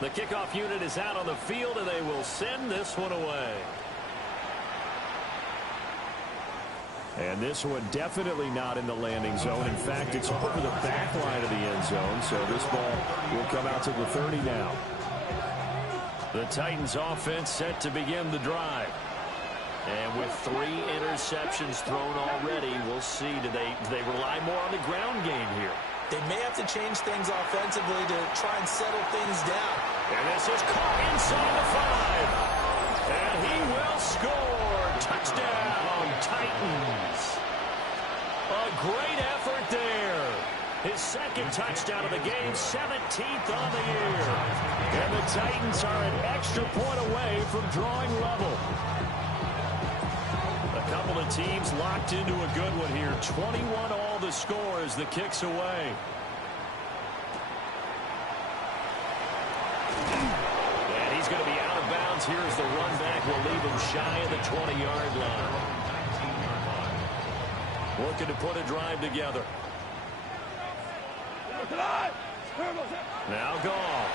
The kickoff unit is out on the field, and they will send this one away. And this one definitely not in the landing zone. In fact, it's over the back line of the end zone, so this ball will come out to the 30 now. The Titans offense set to begin the drive. And with 3 interceptions thrown already, we'll see. Do they rely more on the ground game here? They may have to change things offensively to try and settle things down. And this is caught inside the 5. And he will score. Touchdown, Titans. A great effort there. His second touchdown of the game, 17th on the year. And the Titans are an extra point away from drawing level. A couple of teams locked into a good one here. 21 all the score as the kick's away. And he's going to be out of bounds here as the run back will leave him shy of the 20-yard line. Looking to put a drive together. Now Goff.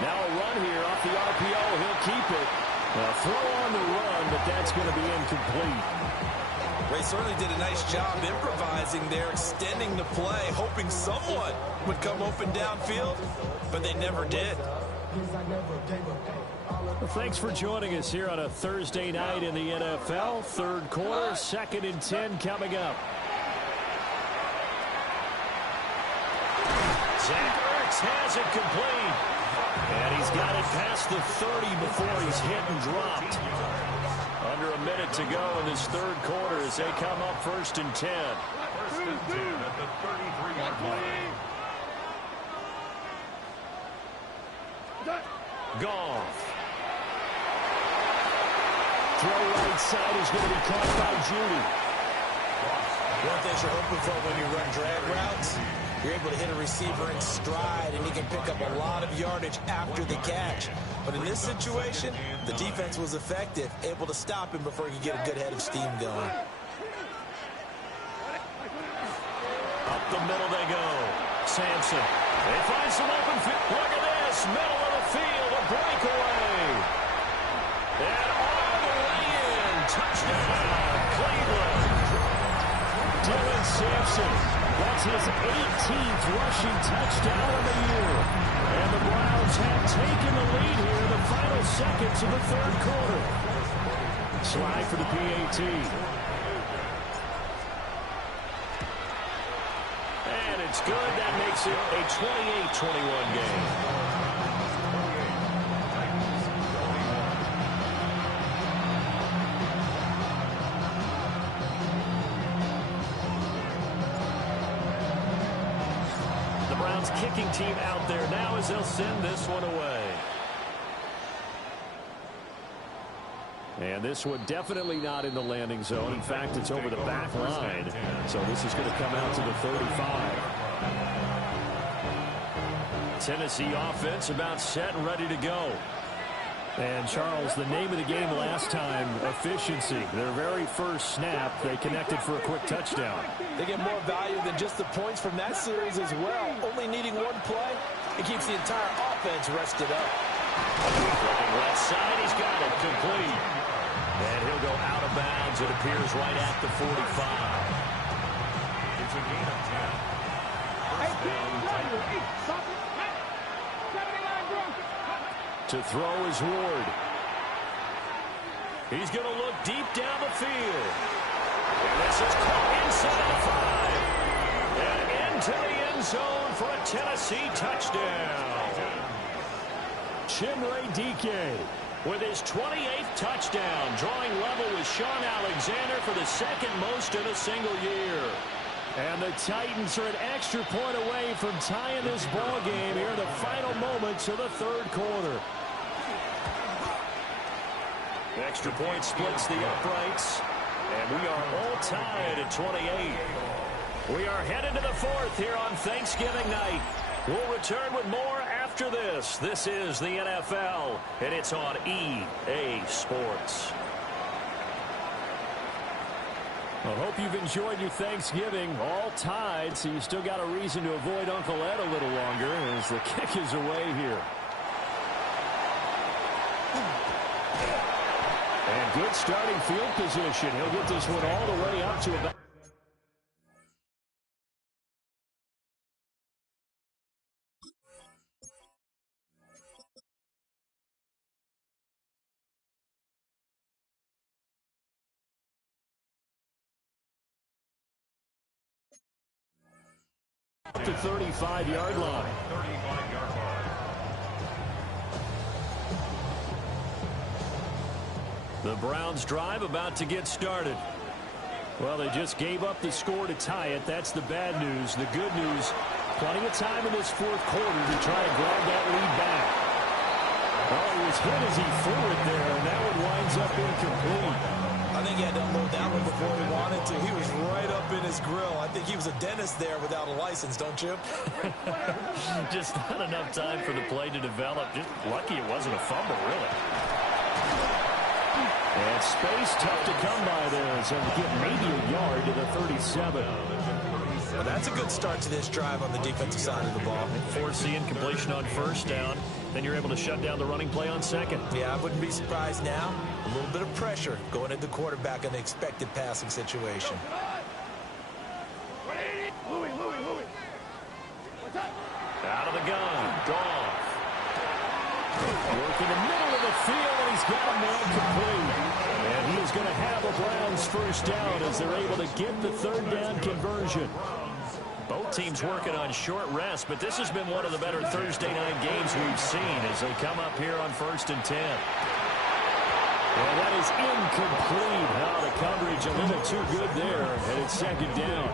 Now a run here off the RPO. He'll keep it. A throw on the run, but that's going to be incomplete. Ray certainly did a nice job improvising there, extending the play, hoping someone would come open downfield, but they never did. Well, thanks for joining us here on a Thursday night in the NFL. Third quarter, 2nd and 10 coming up. Zach Ertz has it complete. And he's got it past the 30 before he's hit and dropped. Under a minute to go in this third quarter as they come up 1st and 10. First and 10 at the 33-yard line. Goff. Throw right side is going to be caught by Judy. One thing you're hoping for when you run drag routes, you're able to hit a receiver in stride, and he can pick up a lot of yardage after the catch. But in this situation, the defense was effective, able to stop him before he could get a good head of steam going. Up the middle they go. Sampson. They find some open field. Look at this. Middle of the field. A breakaway. And all the way in. Touchdown, Cleveland. Dylan Sampson. That's his 18th rushing touchdown of the year. And the Browns have taken the lead here in the final seconds of the third quarter. Slide for the PAT. And it's good. That makes it a 28-21 game. Kicking team out there now as they'll send this one away. And this one definitely not in the landing zone. In fact, it's over the back line. So this is going to come out to the 35. Tennessee offense about set and ready to go. And, Charles, the name of the game last time, efficiency. Their very first snap, they connected for a quick touchdown. They get more value than just the points from that series as well. Only needing one play, it keeps the entire offense rested up. Looking left side, he's got it complete. And he'll go out of bounds, it appears, right at the 45. It's a gain of 10. First down, to throw is Ward. He's going to look deep down the field. And this is caught inside the 5. And into the end zone for a Tennessee touchdown. Chimere Dike with his 28th touchdown, drawing level with Sean Alexander for the second most in a single year. And the Titans are an extra point away from tying this ball game here in the final moments of the third quarter. The extra point splits the uprights, and we are all tied at 28. We are headed to the fourth here on Thanksgiving night. We'll return with more after this. This is the NFL, and it's on EA Sports. I hope you've enjoyed your Thanksgiving. All tied, so you still got a reason to avoid Uncle Ed a little longer as the kick is away here. And good starting field position. He'll get this one all the way up to about... the 35-yard line. The Browns drive about to get started. Well, they just gave up the score to tie it. That's the bad news. The good news, plenty of time in this fourth quarter to try to grab that lead back. Well, it was hit as he threw it there, and that one winds up incomplete. I think he had to unload that one before he wanted to. He was right up in his grill. I think he was a dentist there without a license, don't you? Just not enough time for the play to develop. Just lucky it wasn't a fumble, really. And space tough to come by there, so we get maybe a yard to the 37. Well, that's a good start to this drive on the defensive side of the ball. Forcing completion on first down. Then you're able to shut down the running play on second. Yeah, I wouldn't be surprised now. A little bit of pressure going at the quarterback in the expected passing situation. Out of the gun. Goff. Working the middle of the field, and he's got him one complete. And he is going to have a Browns first down as they're able to get the third down conversion. Both teams working on short rest, but this has been one of the better Thursday night games we've seen as they come up here on 1st and 10. Well, that is incomplete. Now the coverage a little too good there, and it's second down.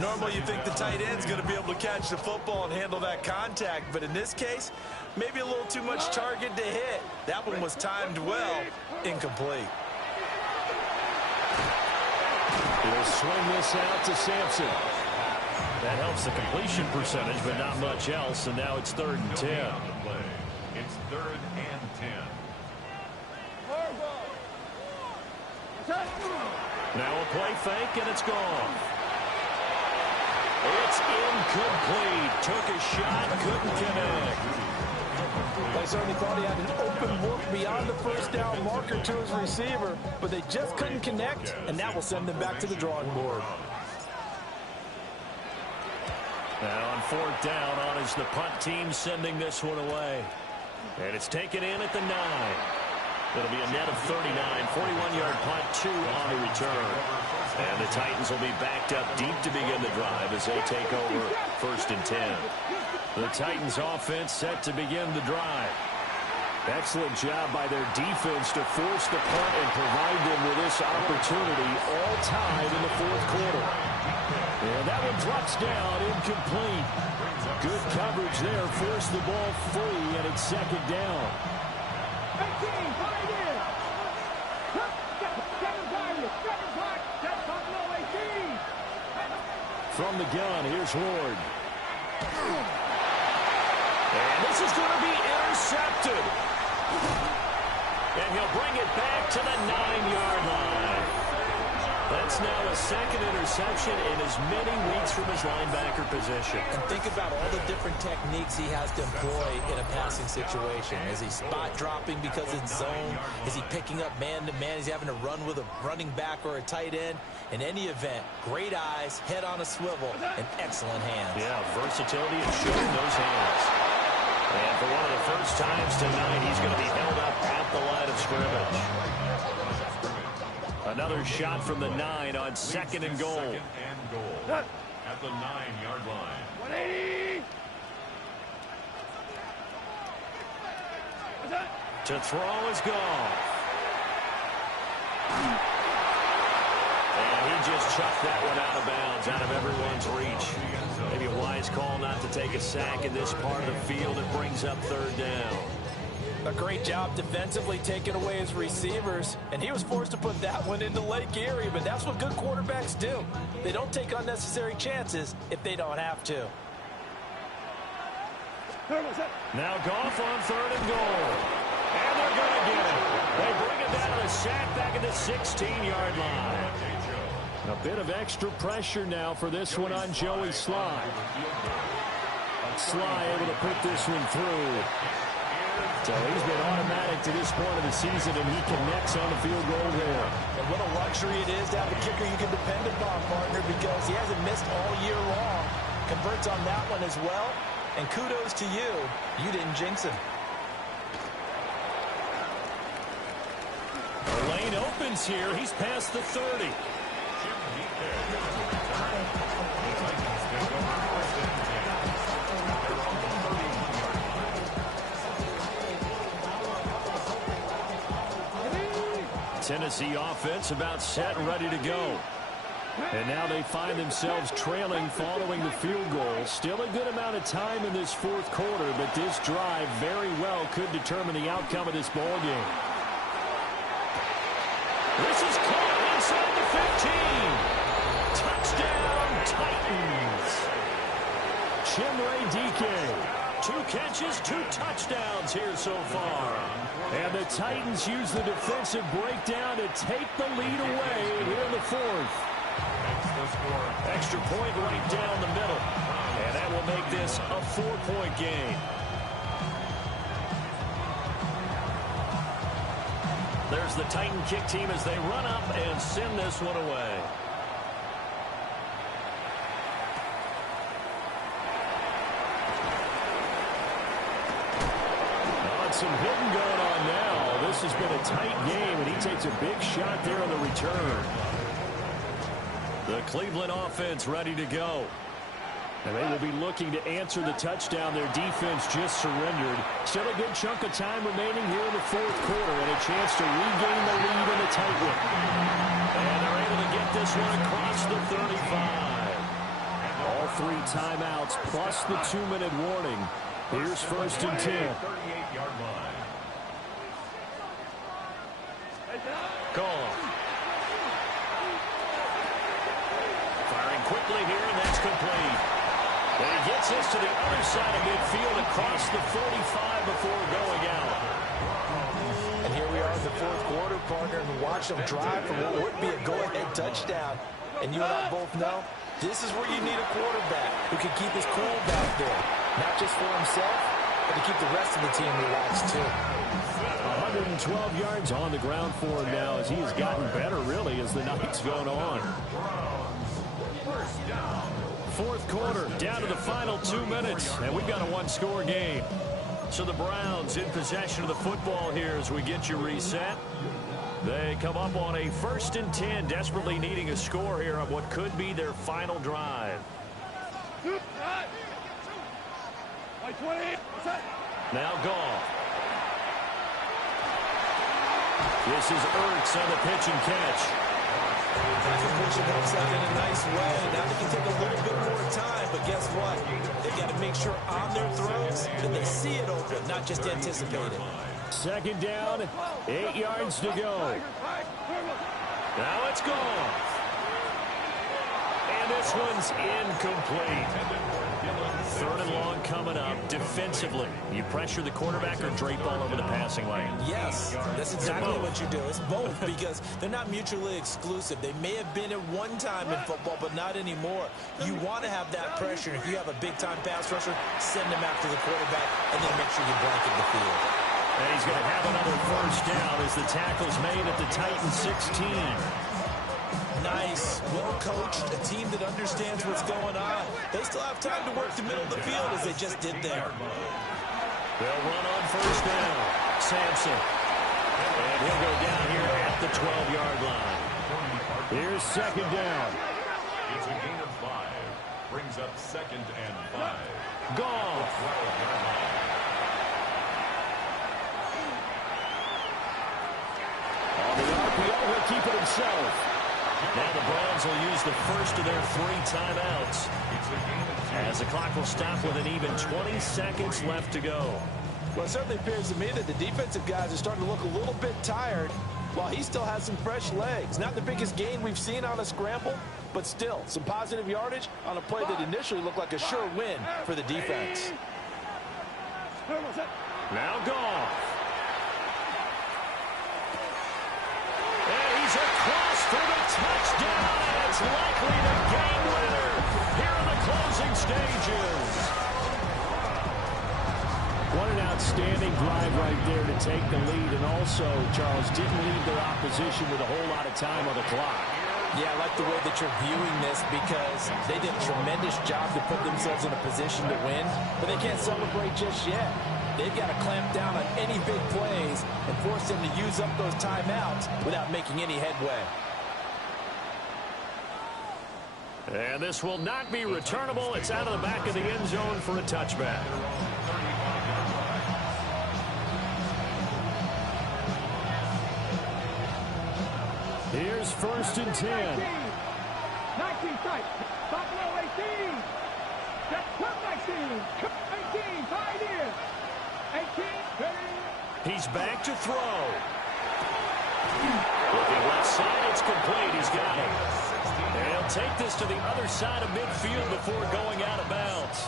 Normally you think the tight end's going to be able to catch the football and handle that contact, but in this case, maybe a little too much target to hit. That one was timed well, incomplete. He'll swing this out to Sampson. That helps the completion percentage, but not much else, and now it's 3rd and 10. It's 3rd and 10. Now a play fake, and it's gone. It's incomplete. Took a shot, couldn't connect. They certainly thought he had an open look beyond the first down marker to his receiver, but they just couldn't connect, and that will send them back to the drawing board. Now on 4th down, on is the punt team sending this one away. And it's taken in at the 9. It'll be a net of 39, 41-yard punt, 2 on the return. And the Titans will be backed up deep to begin the drive as they take over 1st and 10. The Titans offense set to begin the drive. Excellent job by their defense to force the punt and provide them with this opportunity, all tied in the 4th quarter. And that one drops down, incomplete. Good coverage there, forced the ball free, and it's 2nd down. From the gun, here's Ward. And this is going to be intercepted. And he'll bring it back to the 9-yard line. That's now a 2nd interception in as many weeks from his linebacker position. And think about all the different techniques he has to employ in a passing situation. Is he spot dropping because it's zone? Is he picking up man-to-man? Is he having to run with a running back or a tight end? In any event, great eyes, head on a swivel, and excellent hands. Yeah, versatility and showing those hands. And for one of the first times tonight, he's going to be held up at the line of scrimmage. Another shot from the 9 on 2nd and goal. At the 9-yard line. 180. To throw is gone. And he just chucked that one out of bounds, out of everyone's reach. Maybe a wise call not to take a sack in this part of the field. It brings up 3rd down. A great job defensively taking away his receivers, and he was forced to put that one into Lake Erie, but that's what good quarterbacks do. They don't take unnecessary chances if they don't have to. Now Goff on 3rd and goal. And they're going to get it. They bring it down to a sack back at the 16-yard line. A bit of extra pressure now for this one on Joey Sly. Sly able to put this one through. So he's been automatic to this point of the season, and he connects on the field goal there. And what a luxury it is to have a kicker you can depend upon, partner, because he hasn't missed all year long. Converts on that one as well. And kudos to you. You didn't jinx him. The lane opens here. He's past the 30. Tennessee offense about set and ready to go. And now they find themselves trailing following the field goal. Still a good amount of time in this fourth quarter, but this drive very well could determine the outcome of this ball game. This is caught inside the 15. Touchdown, Titans. Chimere Dike. 2 catches, 2 touchdowns here so far. And the Titans use the defensive breakdown to take the lead away here in the fourth. Extra point right down the middle. And that will make this a 4-point game. There's the Titan kick team as they run up and send this one away. Some hitting going on now. This has been a tight game, and he takes a big shot there on the return. The Cleveland offense ready to go. And they will be looking to answer the touchdown their defense just surrendered. Still a good chunk of time remaining here in the fourth quarter, and a chance to regain the lead in a tight one. And they're able to get this one across the 35. All 3 timeouts plus the 2-minute warning. Here's 1st and 10. 38-yard line. Call. Firing quickly here, and that's complete. And he gets this to the other side of midfield across the 45 before going out. And here we are in the fourth quarter, partner, and watch them drive for what would be a go-ahead touchdown. And you and I both know this is where you need a quarterback who can keep his cool back there. Not just for himself, but to keep the rest of the team relaxed, too. 112 yards on the ground for him now as he has gotten better, really, as the night's gone on. Fourth quarter, down to the final 2 minutes, and we've got a 1-score game. So the Browns in possession of the football here as we get you reset. They come up on a 1st and 10, desperately needing a score here on what could be their final drive. Now Goff. This is Ertz on the pitch and catch. That's pushing himself in a nice way. Now they can take a little bit more time, but guess what? They've got to make sure on their throws that they see it open, not just anticipate it. 2nd down, 8 yards to go. Now it's gone. And this one's incomplete. 3rd and long coming up. Defensively, you pressure the quarterback or drape all over the passing lane? Yes, that's exactly what you do. It's both because they're not mutually exclusive. They may have been at one time in football, but not anymore. You want to have that pressure. If you have a big-time pass rusher, send them after the quarterback, and then make sure you blanket the field. And he's going to have another 1st down as the tackle's made at the Titans 16. Nice, well-coached, a team that understands what's going on. They still have time to work the middle of the field as they just did there. They'll run on 1st down. Sampson. And he'll go down here at the 12-yard line. Here's 2nd down. It's a gain of 5. Brings up 2nd and 5. Goff. 12-yard line. On the RPO, he'll keep it himself. Now the Browns will use the 1st of their 3 timeouts. As the clock will stop with an even 20 seconds left to go. Well, it certainly appears to me that the defensive guys are starting to look a little bit tired while he still has some fresh legs. Not the biggest gain we've seen on a scramble, but still some positive yardage on a play that initially looked like a sure win for the defense. Now Goff. And he's across for the touchdown, and it's likely the game winner here in the closing stages. What an outstanding drive right there to take the lead, and also, Charles, didn't leave their opposition with a whole lot of time on the clock. Yeah, I like the way that you're viewing this because they did a tremendous job to put themselves in a position to win, but they can't celebrate just yet. They've got to clamp down on any big plays and force them to use up those timeouts without making any headway. And this will not be returnable. It's out of the back of the end zone for a touchback. Here's 1st and 10. 19 strike. Buffalo 18. That's 19. 18. Tied in. 18. He's back to throw. Looking left side, it's complete. He's got it. And he'll take this to the other side of midfield before going out of bounds.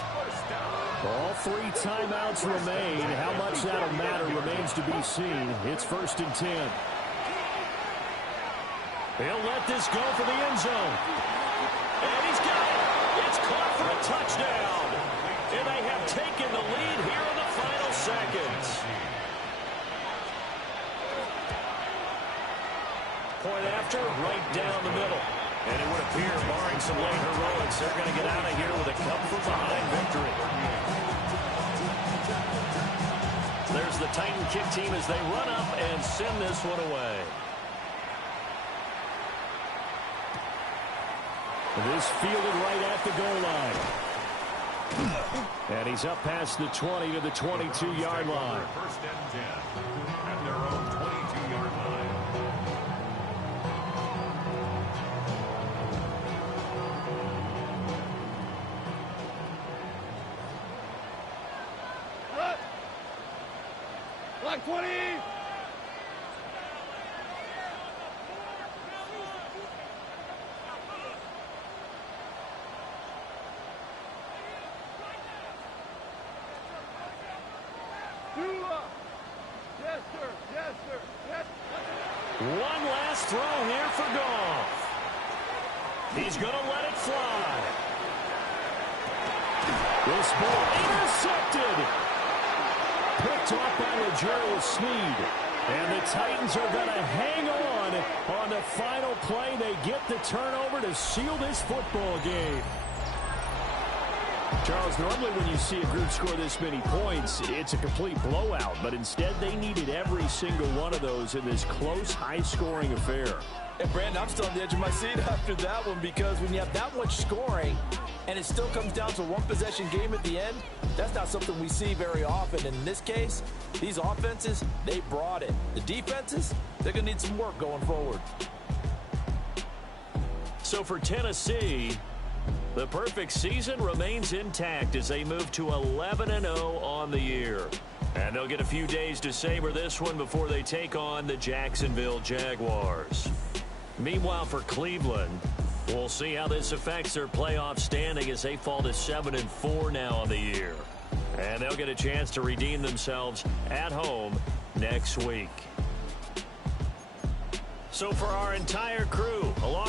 All 3 timeouts remain. How much that'll matter remains to be seen. It's 1st and 10. He'll let this go for the end zone. And he's got it. It's caught for a touchdown. And they have taken the lead here in the final seconds. Point after, right down the middle. And it would appear, barring some late heroics, they're going to get out of here with a come-from-behind victory. There's the Titan kick team as they run up and send this one away. This fielded right at the goal line. And he's up past the 20 to the 22-yard line. 1st and 10 at their own 22-yard line. Block 20. Yes, sir. Yes, sir. Yes. One last throw here for Goff. He's going to let it fly. This ball intercepted. Picked off by L'Jarius Sneed. And the Titans are going to hang on the final play. They get the turnover to seal this football game. Charles, normally when you see a group score this many points, it's a complete blowout. But instead, they needed every single one of those in this close, high-scoring affair. And Brandon, I'm still on the edge of my seat after that one because when you have that much scoring and it still comes down to a one-possession game at the end, that's not something we see very often. And in this case, these offenses, they brought it. The defenses, they're going to need some work going forward. So for Tennessee, the perfect season remains intact as they move to 11-0 on the year. And they'll get a few days to savor this one before they take on the Jacksonville Jaguars. Meanwhile, for Cleveland, we'll see how this affects their playoff standing as they fall to 7-4 now on the year. And they'll get a chance to redeem themselves at home next week. So for our entire crew, along